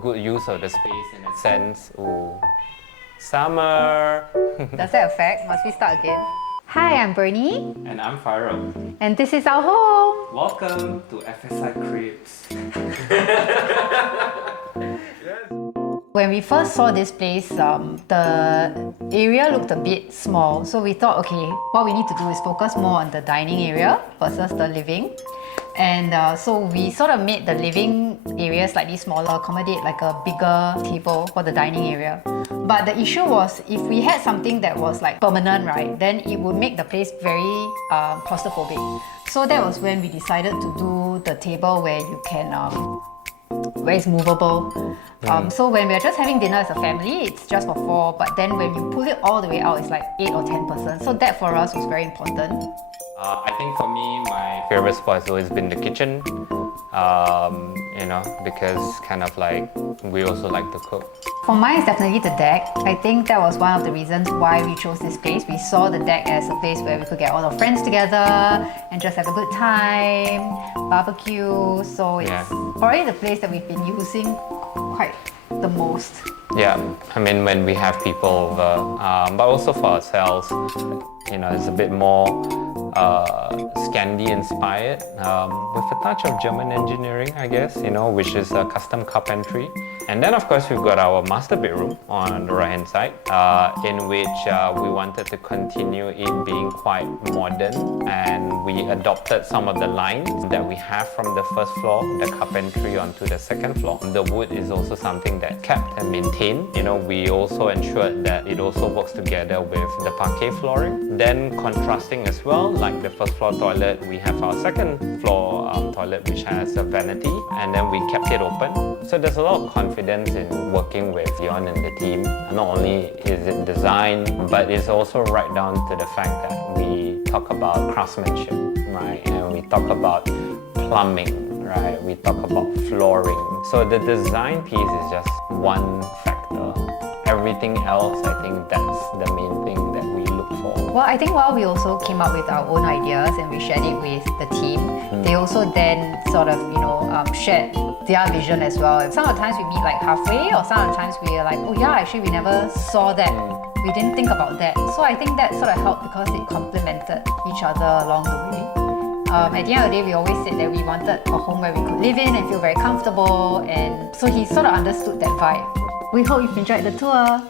good use of the space in a sense. Ooh, summer. Does that affect? Must we start again? Hi, I'm Bernie. And I'm Farouk. And this is our home. Welcome to FSI Cribs. When we first saw this place, the area looked a bit small. So we thought, okay, what we need to do is focus more on the dining area versus the living. And so we sort of made the living area slightly smaller, accommodate like a bigger table for the dining area. But the issue was, if we had something that was like permanent, right, then it would make the place very claustrophobic. So that was when we decided to do the table where you can, where it's movable. So when we're just having dinner as a family, it's just for 4. But then when you pull it all the way out, it's like 8 or 10 persons. So that for us was very important. I think for me, my favorite spot has always been the kitchen. Because kind of like we also like to cook. For mine, it's definitely the deck. I think that was one of the reasons why we chose this place. We saw the deck as a place where we could get all our friends together and just have a good time, barbecue. So it's probably the place that we've been using quite the most. Yeah, I mean when we have people over, but also for ourselves, it's a bit more Scandi inspired, with a touch of German engineering, I guess, which is custom carpentry. And then of course we've got our master bedroom on the right hand side, in which we wanted to continue it being quite modern, and we adopted some of the lines that we have from the first floor, the carpentry onto the second floor. The wood is also something that kept and maintained. We also ensured that it also works together with the parquet flooring. Then contrasting as well, like the first floor toilet, we have our second floor toilet which has a vanity, and then we kept it open. So there's a lot of confidence in working with Dion and the team. Not only is it design, but it's also right down to the fact that we talk about craftsmanship, right? And we talk about plumbing, right? We talk about flooring. So the design piece is just one factor. Everything else, I think that's the main thing that we look for. Well, I think while we also came up with our own ideas and we shared it with the team, they also then sort of, shared their vision as well. Some of the times we meet like halfway, or some of the times we are like, oh yeah, actually we never saw that. We didn't think about that. So I think that sort of helped because it complemented each other along the way. At the end of the day, we always said that we wanted a home where we could live in and feel very comfortable, and so he sort of understood that vibe. We hope you've enjoyed the tour.